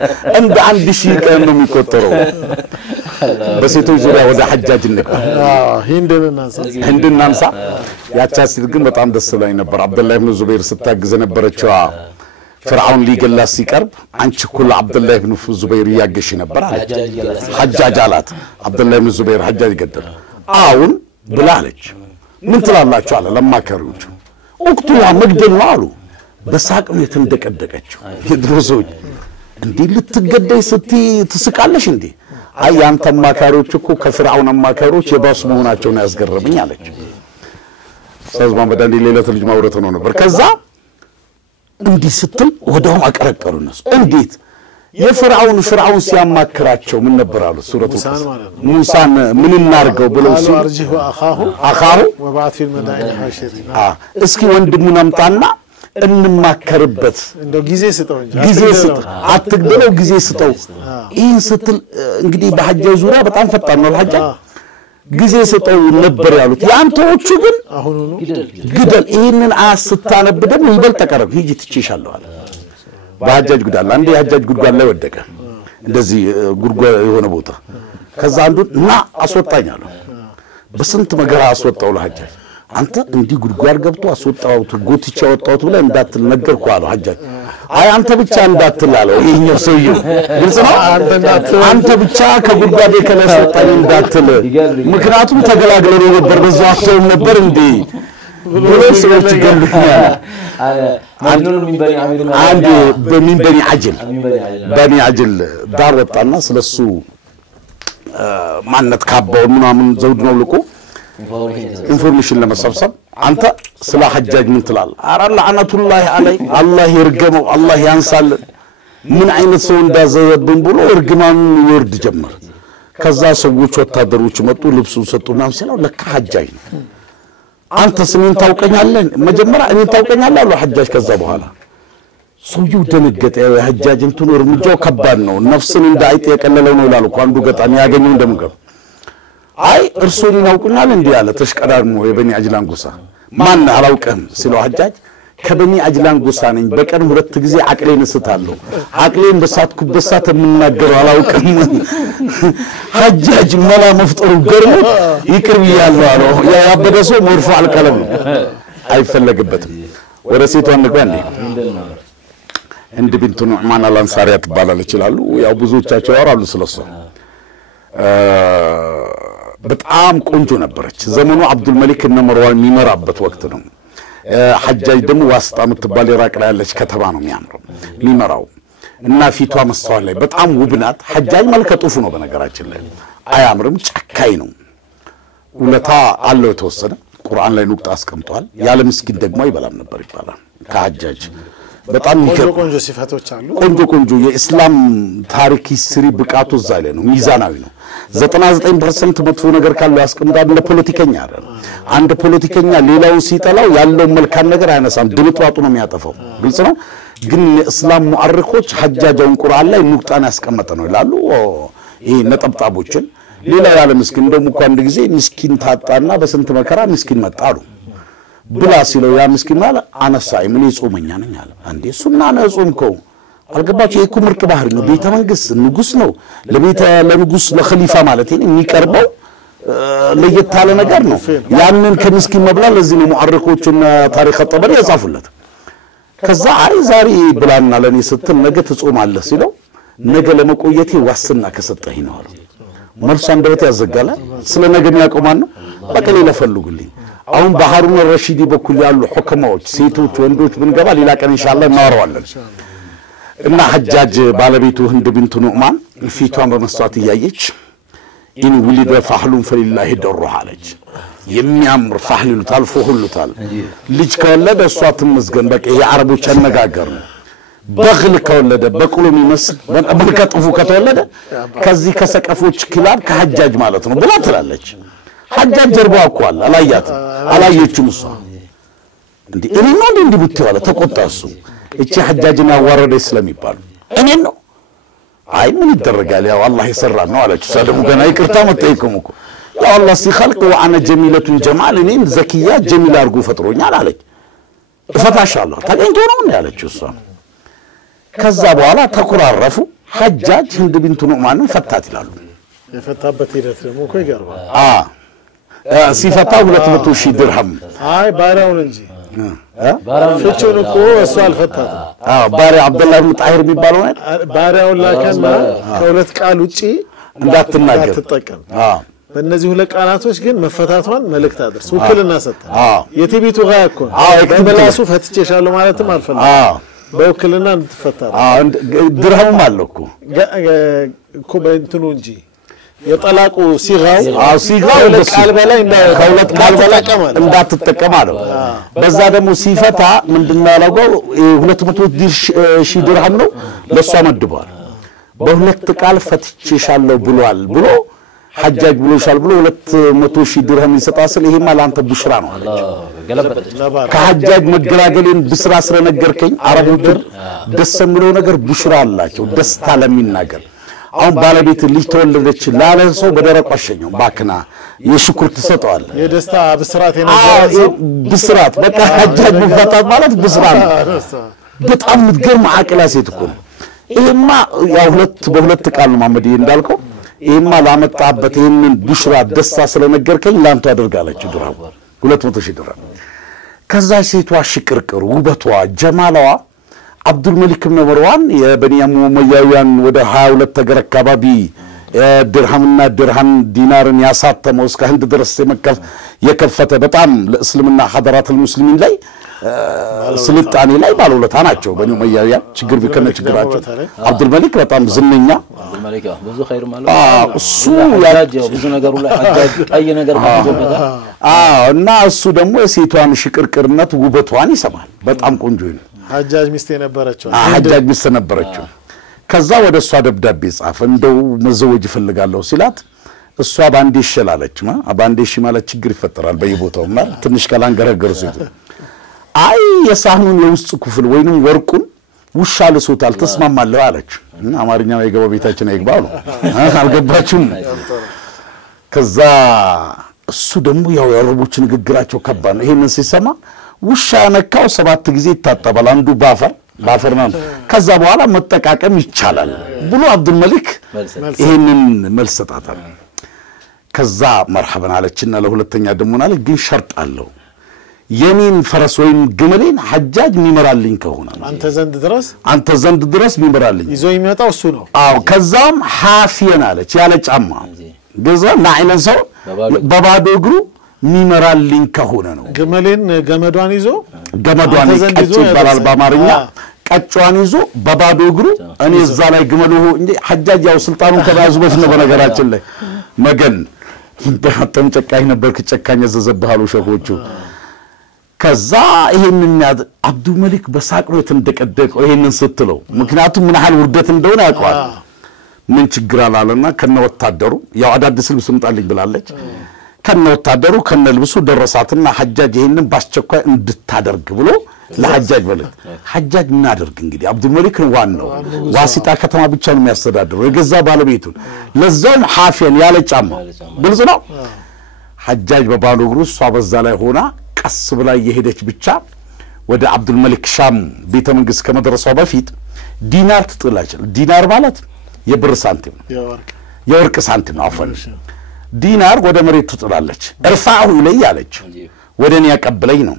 እንደ አንድ ሺህ ቀን ነው የሚቆጠረው በሴቶች ዙሪያ ወደ ሐጃጅ እንቀ ህንድናንሳ ያቻስ ግን በጣም ደስ ላይ ነበር አብዱላህ ኢብኑ ዙበይር ስታግዘ ነበረችው فرعون ሊገላስ ሲቀርብ አንቺ ኩል አብዱላህ ኢብኑ ዙበይር ያገሽ ነበር አለ ሐጃጅ አላት አብዱላህ ኢብኑ ዙበይር ሐጃጅ ገደለ አሁን ብላለች ምን ትላላችሁ አለ ለማከሩት ወቅቱላ መግደል ነው አሉ በሳቅ ነው የተንደቀደቀችው የድሮሶች እንዴ ልትገደይ ስቲ ትስቃለሽ እንዴ አይ አንተ ማካሮች እኮ ከፍርዓውን ማካሮች የባስ መሆናቸው ነው ያስገረመኝ አለች ሰዝማ በዳንዲ ሌላተ ልጅ ማውረተ ነው ነበር ከዛ እንዲህ ስትል ወደውም አቀረቀሩነስ እንዴት የፍርዓውን ሲያማክራቸው ምን ነበር አሉ ሱረቱ ሙሳን ምን እናርገው ብለው ሲርጂሁ አኻሁ ወባት في المدائن حاشرين እስኪ ወንድሙን አምጣና እንማከርበት እንደው ጊዜ ስጠው እንጂ አትግደለው ጊዜ ስጠው ይህን ስትል እንግዲህ በሐጃጅ ዙሪያ በጣም ፈጣን ነው ሐጃጅ ጊዜ ስጠው ነበር ያሉት ያንተዎቹ ግን አሁን ግደል ይሄንን አስታነብ ደግሞ ይበል ተቀረብ ሂጂ ትችይሻለሁ አለ በሐጃጅ ጉዳል አንዴ የሐጃጅ ጉድጓድ ላይ ወደቀ እንደዚህ ጉድጓድ የሆነ ቦታ ከዛ አንዱ እና አስወጣኛለሁ በስንት መገራ አስወጣው ለሐጃጅ አንተ እንዲህ ጉድጓድ ገብቶ አስወጣውት ጎትቻ ወጣውት ብለ እንዳትል ነገርኩ አለው ሐጃጅ አይ አንተ ብቻ እንዳትል አለው ይሄኛው ሰውዬው ግልጽ ነው አንተ ብቻ ከጉድጓድ ከለሰጣኝ እንዳትል ምክንያቱም ተገላግለው ነበር በዛው አክተው ነበር እንዴ ብሎ ሰዎች ገልኛል አንድ በሚን በኒ አጅል ዳር ወጣና ስለሱ ማንነት ካባው ምናምን ዘውድ ነው ልቆ ኢንፎርሜሽን ለመሰብሰብ አንተ ስለ ሐጃጅ ምን ትላል አራ ለዓነቱላህ አለይ አላህ ይርገመው አላህ ያንሳል ምን አይነት ሰው እንዳዘበብን ብሎ እርግማን ይወርድ ጀመር ከዛ ሰዎች ወታደሮች መጡ ልብሱን ሰጡና ሲለው ለካ ሐጃጅ ነው አንተ ስምን ታውቀኛለህ መጀመሪያ እኔ ታውቀኛለህ አለው ሐጃጅ ከዛ በኋላ ሰውየው ደነገጠ ሐጃጅ እንትን እርምጃው ከባድ ነው ነፍስን እንዳይጥ የቀለለው ነው ይላል እንኳን ዱገጣን ያገኘው እንደምገብ አይ እርሱን ያውቁናል እንዴ ያለ ተሽቀዳድሞ የበኒ አጅላን ጎሳ ማን አላውቀም ሲለው ሐጃጅ ከበኒ አጅላን ጎሳ ነኝ በቀን ሁለት ጊዜ አቅሌን እስታለሁ አቅሌን በሳትኩበት ሰዓት የምናገረው አላውቅም ሐጃጅ መላ መፍጠሩ ገርሞ ይቅርብ ያለው አለው ያበደሰ መርፎ አልቀለም ነው አይፈለግበትም ወደ ሴቷ እንግባ እንዴ እንደ ቢንቱ ኑዕማን አልአንሳሪያ ትባላለች ይላሉ ያው ብዙዎቻቸው ያወራሉ ስለሷ በጣም ቆንጆ ነበረች ዘመኑ አብዱል መሊክ እና መርዋን የሚመራበት ወቅት ነው ሐጃጅ ደግሞ ዋስጣ የምትባል ኢራቅ ላይ ያለች ከተማ ነው የሚያምረው የሚመራው እና ፊቷ መስዋዕት ላይ በጣም ውብናት ሐጃጅ መልከ ጥፉ ነው በነገራችን ላይ አያምርም ጨካኝ ነው ውለታ አለው ተወሰነ ቁርአን ላይ ኑቅጣ አስቀምጧል ያለ ምስኪን ደግሞ ይበላም ነበር ይባላል ከሐጃጅ በጣም ቆንጆ ሲፋቶች አሉ ቆንጆ የእስላም ታሪክ ሂስትሪ ብቃቱ ዛለ ነው ሚዛናዊ ነው 99% መጥፎ ነገር ካለው ያስቀምጣል ለፖለቲከኛ አይደል አንድ ፖለቲከኛ ሌላውን ሲጠላው ያለው መልካም ነገር አያነሳም ድምጥዋጡ ነው የሚያጠፋው ግልጽ ነው ግን እስላም ሙአርኮች ሐጃጃውን ቁርአን ላይ ኑቅጣን ያስቀመጠ ነው ይላሉ ይሄ ነጠብጣቦችን ሌላ ያለ ምስኪን ደግሞ እንኳን አንድ ጊዜ ምስኪን ታጣና በስንት መከራ ምስኪን መጣሉ ብላ ሲለው ያ ምስኪን ማለት አነሳይ ምን ይጾመኛ ነኝ አለ አንዴ ሱና ነው ጾምከው አልገባችሁ ይኩ ምርጥ ባህር ነው ቤተ መንግስት ንጉስ ነው ለንጉስ ለኸሊፋ ማለት ነው የሚቀርበው ለየታለ ነገር ነው ያንን ከምስኪን መብላት ለዚህ ነው ሙአርኮችና ታሪክ ጠበሪ ያጻፉለት ከዛ አይ ዛሬ ብላና ለኔ ስትል ነገ ትጾማለህ ሲለው ነገ ለመቆየቴ ዋስና ከሰጠኝ ነው አለ መልስ አንደበት ያዘጋላ ስለ ነገ የሚያቆማን ነው በቀሌ ለፈልጉልኝ አሁን በሃሩን ረሺዲ በኩል ያሉ ሁከማዎች ሴቶች ወንዶች ብንገባ ሌላ ቀን ኢንሻአላህ እናወራዋለን እና ሐጃጅ ባለቤቱ ህንድ ቢንቱ ኑዕማን ፊቷን በመስዋዕት ያያየች ኢን ወሊደ ፈህሉን ፈሊላሂ ደሩሃ አለች የሚያምር ፈህል ይሉታል ፈህሉታል ልጅ ከወለደ እሷ ትመስገን በቃ የአረቦች አነጋገር ነው በግል ከወለደ በቁሉ የሚመስል በልከጥፉ ከተወለደ ከዚህ ከሰቀፎች ክላብ ከሐጃጅ ማለት ነው ብላ ትላለች ሐጃጅ ጀርባው አቋል አላየችም እሷ እንዴ እኔ ነው እንዴ ብትዋለ ተቆጣሱ እቺ ሐጃጅና ወረደ ስለሚባል እኔ ነው አይ ምን ይደረጋል ያው አላህ ይሰራል ነው አለች ሰለሙ ገና ይቅርታ መጠይቁም እኮ ያው አላህ ሲخلق وانا جميله جمال እኔን ዘኪያ ጀሚላ አርጉ ፈጥሮኛል አለች እፈታሻለሁ ታገኝቶ ነው ምን ያለች እሷ ከዛ በኋላ ተቆራረፉ ሐጃጅ ህንድ ቢንቱ ኑዕማን ፈታት ይላሉ የፈታበት ሂደት ደግሞ እኮ ይገርማል ሲፈታ 200,000 ድርሃም አይ ባሪያውን እንጂ ፍቹን እኮ እሱ አልፈታም ባሪያ አብዱላህ ኢብኑ ጣሂር የሚባለው ነው ባሪያውን ላከና ከሁለት ቃል ውጪ እንዳትናገር ተጠቀም በእነዚህ ሁለት ቃላቶች ግን መፈታቷን መልእክት አድርስ ውክልና ሰጠ የቲቢቱ ጋር እኮ በመላሱ ፈትቼሻለሁ ማለትም አልፈልግም በውክልና እንድትፈታ ድርሃም አለኩ እኮ በእንትኑ እንጂ የጠላቁ ሲጋው ቃል በላይ ከሁለት ቃል በላይ እንዳትጠቀም አለው በዛ ደግሞ ሲፈታ ምንድነው ያለው 200,000 ድርሃም ነው ለሷ መድቧል በሁለት ቃል ፈትቼሻለሁ ብሏል ብሎ ሐጃጅ ብሎሻል ብሎ 200,000 ድርሃም ይሰጣል ይሄማ ላንተ ቡሽራ ነው አለች ከሐጃጅ መገላገልን ብስራ ስለነገርከኝ አረቦች ደስ የሚለው ነገር ቡሽራ አላቸው ደስታ ለሚናገር አሁን ባለቤት ልጅ ተወለደች ላለ ሰው በደረቁ አሸኘው ባክና የሽኩር ተሰጠዋል የደስታ ብስራት የነገረው ብስራት በቃ ሐጃጅ መፈታት ማለት ብስራት በጣም ምትገርም አቅላ ሴት እኮ ይሄማ ያው በሁለት ቃል ነው ማመድ እንዳልከው ይሄማ ላመጣበት ይሄንን ቡሽራ ደስታ ስለነገርከኝ ላንተ አድርጋለች ድራው 200,000 ድርሃም ከዛ ሴቷ ሽቅርቅር ውበቷ ጀማላዋ አብዱል መሊክ ኢብኑ መርዋን የበኒያሙ ኡመያውያን ወደ 22 ሀገር አካባቢ ድርሃምና ድርሃም ዲናርን ያሳተመው እስከ ህንድ ድረስ የከፈተ በጣም ለእስልምና ሐደራት ሙስሊሚን ላይ ስልጣኔ ላይ ባለውለታ ናቸው በኒ ኡመያውያን ችግር ቢከነ ችግራቸው አብዱል መሊክ በጣም ዝነኛ አብዱል መሊክ ብዙ ኸይር ማለት እሱ ያጅ ብዙ ነገሩ ላይ አጋጅ ጣይ ነገር ማለት እና እሱ ደግሞ የሴቷን ሽቅርቅርነት ውበቷን ይሰማል በጣም ቆንጆ ነው ሐጃጅ ሚስት የነበረችው ሐጃጅ ሚስት ነበረችው ከዛ ወደ እሷ ደብዳቤ ጻፈ እንደው መዘወጅ ፈልጋለሁ ሲላት እሷ ባንዴ ይሽላለች ባንዴ ማለት ችግር ይፈጠራል በየቦታው ማለት ትንሽ ከላንገረገሩ ሲል አይ የሳህኑን የውስጥ ክፍል ወይንም ወርቁን ውሻ ልሶታል ተስማማለሁ አለች እና አማርኛው የገባው ቤታችን አይግባው ነው አልገባችም ከዛ እሱ ደግሞ ያው የአረቦች ንግግራቸው ከባድ ነው ይሄንን ሲሰማ ውሻ ነካው 7 ጊዜ ይታጠባል አንዱ ባፈር ነው ከዛ በኋላ መጠቃቀም ይቻላል ብሎ አብዱል መሊክ ይሄንን መልስ ሰጣታል ከዛ መርሐባን አለችና ለሁለተኛ ደሞና ላይ ግን ሸርጥ አለው የኔን ፈረስ ወይም ግመሌን ሐጃጅ ሚመራልኝ ከሆነ አንተ ዘንድ ድረስ ሚመራልኝ ይዞ የሚመጣው እሱ ነው አው ከዛም ሐፊየን አለች ያለ ጫማ ገዛ ናይለን ሰው በባዶ እግሩ ሚመራልኝ ከሆነ ነው ግመሌን ገመዷን ይዞ ገመዷን ቀጭ ይባላል በአማርኛ ቀጫዋን ይዞ በባዶ እግሩ እኔ እዛ ላይ ግመሉ እንዴ ሐጃጅ ያው ስልጣኑን ከያዙ በፊት ነው በነገራችን ላይ መገን በጣም ጨካኝ ነበር ከጨካኝ ዘዘባሉ ሸኾቹ ከዛ ይሄንን አብዱል መሊክ በሳቅ ነው ተንደቀደቀው ይሄንን ስትለው ምክንያቱም ምን ያህል ውርደት እንደሆነ ያውቃል ምን ችግር አላለና ከነ ወታደሩ ያው አዳዲስ ልብስ ምጣልኝ ብላለች ከነ ወታደሩ ከነ ልብሱ ደረሳትና ሐጃጅ ይሄንን ባስቸኳይ እንድታደርግ ብሎ ለሐጃጅ በለት ሐጃጅ ምን አደርግ እንግዲህ አብዱል መሊክ ነው ዋናው ዋሲጣ ከተማ ብቻ ነው የሚያስተዳድረው የገዛ ባለቤቱን ለዛም ሐፊያን ያለ ጫማ ግልጽ ነው ሐጃጅ በባዶ እግሩ እሷ በዛ ላይ ሆና ቀስ ብላ የሄደች ብቻ ወደ አብዱል መሊክ ሻም ቤተ መንግስት ከመድረሷ በፊት ዲናር ትጥላች ዲናር ማለት የብር ሳንቲም የወርቅ ሳንቲም ነው አፈን ዲናር ወደ መሬት ትጥላለች እርፋው ይለይ አለች ወደኔ ያቀበለኝ ነው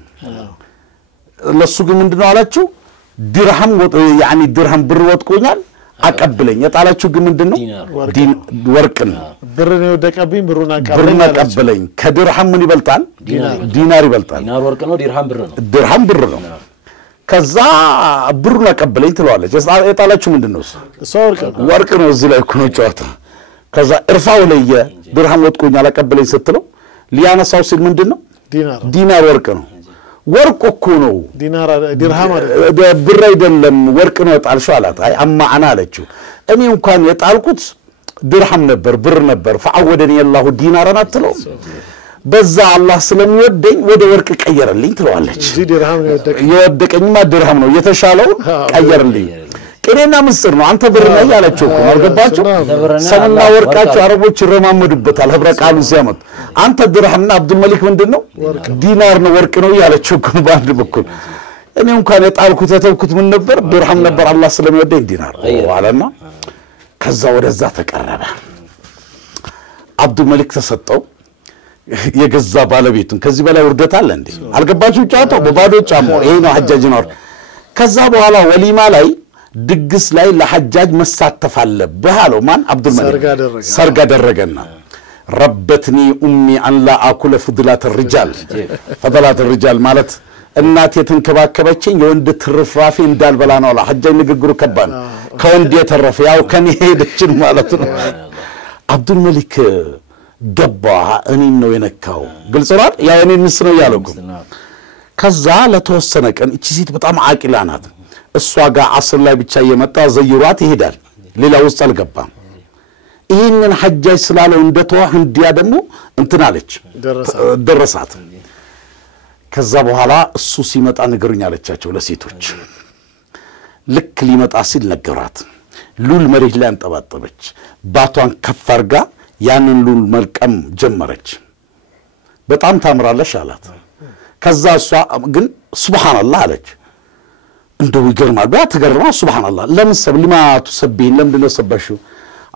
ለሱ ግን ምንድነው አላችሁ ድርሃም ያኒ ድርሃም ብር ወጥቆኛል አቀበለኝ የጣላችሁ ግን ምንድነው ወርቅ ነው ብር ነው ደቀብኝ ብሩን አቀበለኝ ከድርሃም ምን ይበልጣል ዲናር ይበልጣል ዲናር ወርቅ ነው ድርሃም ብር ነው ከዛ ብሩን አቀበለኝ ትለዋለች የጣላችሁ ምንድነው እሱ ወርቅ ነው እዚህ ላይ እኮ ነው ጨዋታ ከዛ እርፋው ለየ ድርሃም ወጥቆኛል አቀበለኝ ስትለው ሊያነሳው ሲል ምንድነው ዲናር ወርቅ ነው ወርቅ እኮ ነው ዲናር ድርሃም ብር አይደለም ወርቅ ነው የጣልሽው አላት አይ አማ አና አለችው እኔ እንኳን የጣልኩት ድርሃም ነበር ብር ነበር ፈአወደኒ አላሁ ዲናራን አትለው በዛ አላህ ስለሚወደኝ ወደ ወርቅ ቀየረልኝ ትለዋለች ድርሃም ነው የወደቀኝማ ድርሃም ነው የተሻለው ቀየረልኝ ቅሬና ምስር ነው አንተ ብር ነው ያለችው እኮ አልገባችሁ ሰምና ወርቃቸው አረቦች ይረማመዱበታል ህብረ ቃሉ ሲያመጡ አንተ ድርሃምና አብዱል መሊክ ምንድነው ዲናር ነው ወርቅ ነው ያለችው እኮ ባንድ በኩል እኔ እንኳን የጣልኩት የተውኩት ምን ነበር ድርሃም ነበር አላህ ስለሚወደኝ ዲናር አለና ከዛ ወደዛ ተቀረበ አብዱል መሊክ ተሰጠው የገዛ ባለቤቱን ከዚህ በላይ ውርደት አለ እንዴ አልገባችሁ ጫታው በባዶ ጫማ ይሄ ነው ሐጃጅ ነው ከዛ በኋላ ወሊማ ላይ ድግስ ላይ ለሐጃጅ መሳተፍ አለበት አለው ማን አብዱል መሊክ ሰርጋ ደረገና ረበትኒ ኡሚ አን ላ አኩለ ፍድላት الرجال ፍድላት الرجال ማለት እናት የተንከባከበችኝ የወንድ ትርፍራፊ እንዳልበላ ነው አለ ሐጃጅ ንግግሩ ከባድ ከወንድ የተረፈ ያው ከኔ ሄደችን ማለት ነው አብዱል መሊክ ገባ እኔን ነው የነካው ግልጽ ነው ያ እኔ ምስ ነው ያለው ከዛ ለተወሰነ ቀን እቺ ሴት በጣም አቂላ ናት እሷ ጋር አስር ላይ ብቻ የመጣ ዘይሯት ይሄዳል ሌላ ውስጥ አልገባም ይሄንን ሐጃጅ ስላለው እንደተዋህ እንዲያ ደግሞ እንትን አለች ደረሳት ከዛ በኋላ እሱ ሲመጣ ንገሩኝ አለቻቸው ለሴቶች ልክ ሊመጣ ሲል ነገራት ሉል መሬት ላይ አንጠባጠበች ባቷን ከፍ አርጋ ያንን ሉል መልቀም ጀመረች በጣም ታምራለሽ አላት ከዛ እሷ ግን ሱብሃንአላህ አለች እንደው ይገርማል ባትገርማ ሱብሃንአላህ ለምሰብ لما تسبين لمن ነው ሰበሽው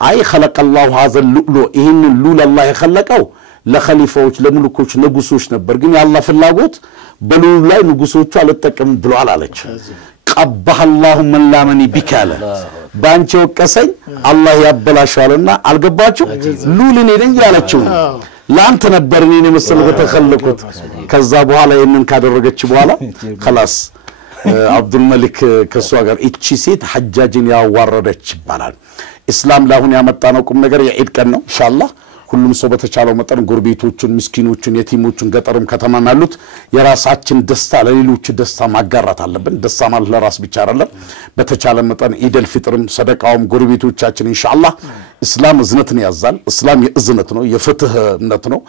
አይ خلق الله هذا اللؤلؤ ይሄን ሉል አላህ የخلቀው ለኸሊፋዎች ለምልኮች ንጉሶች ነበር ግን ያላህ ፍላጎት በሉሉ ላይ ንጉሶቹ አልተጠቀም ብለዋል አለች ቀባህ አላሁ መን ላመኒ ቢካለ ባንቺ ወቀሰኝ አላህ ያበላሻልና አልገባችሁ ሉልን ነኝ ያለችው ላንተ ነበር እኔ መሰለው በተخلقኩት ከዛ በኋላ የምን ካደረገች በኋላ خلاص አብዱል መሊክ ከሷ ጋር እቺ ሴት ሐጃጅን ያዋረደች ይባላል እስላም ላሁን ያመጣነው ቁም ነገር የዒድ ቀን ነው ኢንሻአላህ ሁሉም ሰው በተቻለው መጠን ጎርቤቶቹን ምስኪኖቹን የቲሞቹን ገጠርም ከተማም ያሉት የራሳችን ደስታ ለሌሎች ደስታ ማጋራት አለብን ደስታ ማለት ለራስ ብቻ አይደለም በተቻለ መጠን ኢድል ፍጥርም ሰደቃውም ጎርቤቶቻችን ኢንሻአላህ እስላም እዝነትን ያዛል እስላም የእዝነት ነው የፍትህነት ነው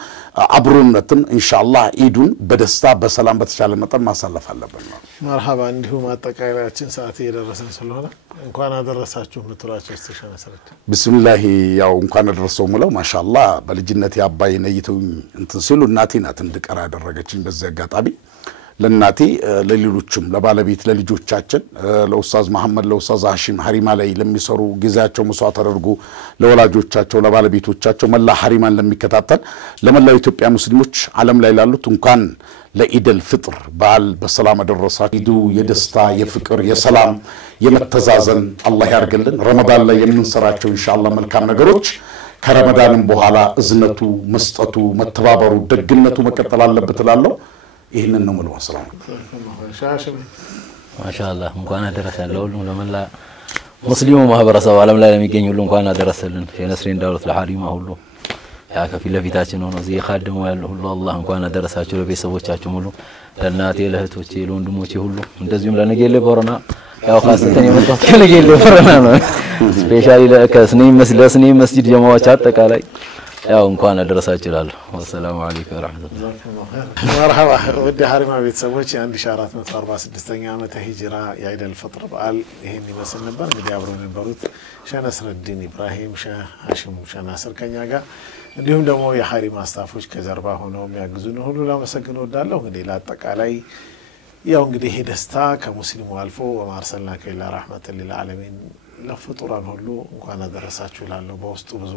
አብሮነትን ኢንሻአላህ ኢዱን በደስታ በሰላም በተቻለ መጠን ማሳለፍ አለብን መርሐባ እንዲሁ ማጠቃለያችን ሰዓት እየደረሰን ስለሆነ እንኳን አደረሳችሁ ምትላችሁ ተሸነሰረች ቢስሚላህ ያው እንኳን አደረሰው ሙለው ማሻአላህ በልጅነት ያባይ ነይተው እንትን ሲሉ እናቴ ናት እንድቀራ ያደረገችኝ በዚህ አጋጣሚ ለናቴ ለሌሎችም ለባለቤት ለልጆቻችን ለኡስታዝ መሐመድ ለኡስታዝ ሐሺም ሐሪማ ላይ ለሚሰሩ ጊዜያቸው መስዋዕት አድርጎ ለወላጆቻቸው ለባለቤቶቻቸው መላ ሐሪማን ለሚከታተል ለመላው ኢትዮጵያ ሙስሊሞች ዓለም ላይ ላሉት እንኳን ለኢድል ፍጥር በዓል በሰላም አደረሳችሁ የደስታ የፍቅር የሰላም የመተዛዘን አላህ ያርግልን ረመዳን ላይ የምንሰራቸው ኢንሻአላህ መልካም ነገሮች ከረመዳንም በኋላ እዝነቱ መስጠቱ መተባበሩ ደግነቱ መቀጠል አለበት ላለው ይሄንን ነው ማለት ሰላም ማሻአላህ እንኳን አደረሰን ለሁሉም ለመላ ሙስሊሙ ማህበረሰብ ዓለም ላይ ለሚገኙ ሁሉ እንኳን አደረሰልን የነስሪ እንዳሉት ለሐሪማ ሁሉ ያ ከፊት ለፊታችን ሆኖ እዚህ ኻደሙ ያለው ሁሉ አላህ እንኳን አደረሳችሁ ለቤተሰቦቻችሁ ሁሉ ለእናቴ ለእህቶቼ ለወንድሞቼ ሁሉ እንደዚሁም ለነገሌ ቦረና ያው ኻሰተን የመጣው ለነገሌ ቦረና ነው ስፔሻሊ ለስኒ መስጂድ ጀማዓት አጠቃላይ ያው እንኳን አደረሳችሁ እላለሁ ወሰላሙ አለይኩም ወራህመቱላህ መርሐባ ወደ ሐሪማ ቤተሰቦች የ1446ኛ ዓመተ ሂጅራ የዒደል ፍጥር በዓል ይሄን ይመስል ነበር እንግዲህ አብረን ነበሩት ሼህ ነስረዲን ኢብራሂም ሼህ ሐሺም ሸናስር ከኛ ጋር እንዲሁም ደግሞ የሐሪማ ስታፎች ከጀርባ ሆነው የሚያግዙን ሁሉ ለማመስገን ወዳለሁ እንግዲህ ለአጠቃላይ ያው እንግዲህ ደስታ ከሙስሊሙ አልፎ ወማርሰልና ከኢላ ረህመተል ሊልዓለሚን ለፍጡራን ሁሉ እንኳን አደረሳችሁ እላለሁ በውስጡ ብዙ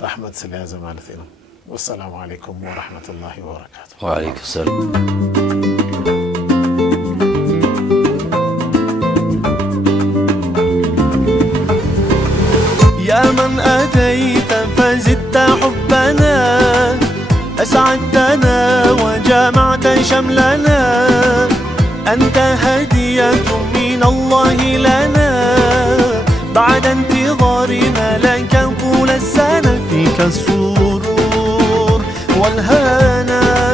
رحمة سلازة مالتنا والسلام عليكم ورحمة الله وبركاته وعليكم السلام يا من أتيت فزدت حبنا أسعدتنا وجمعت شملنا أنت هدية من الله لنا بعد انتظارنا لك طول السنة فيك السرور والهنا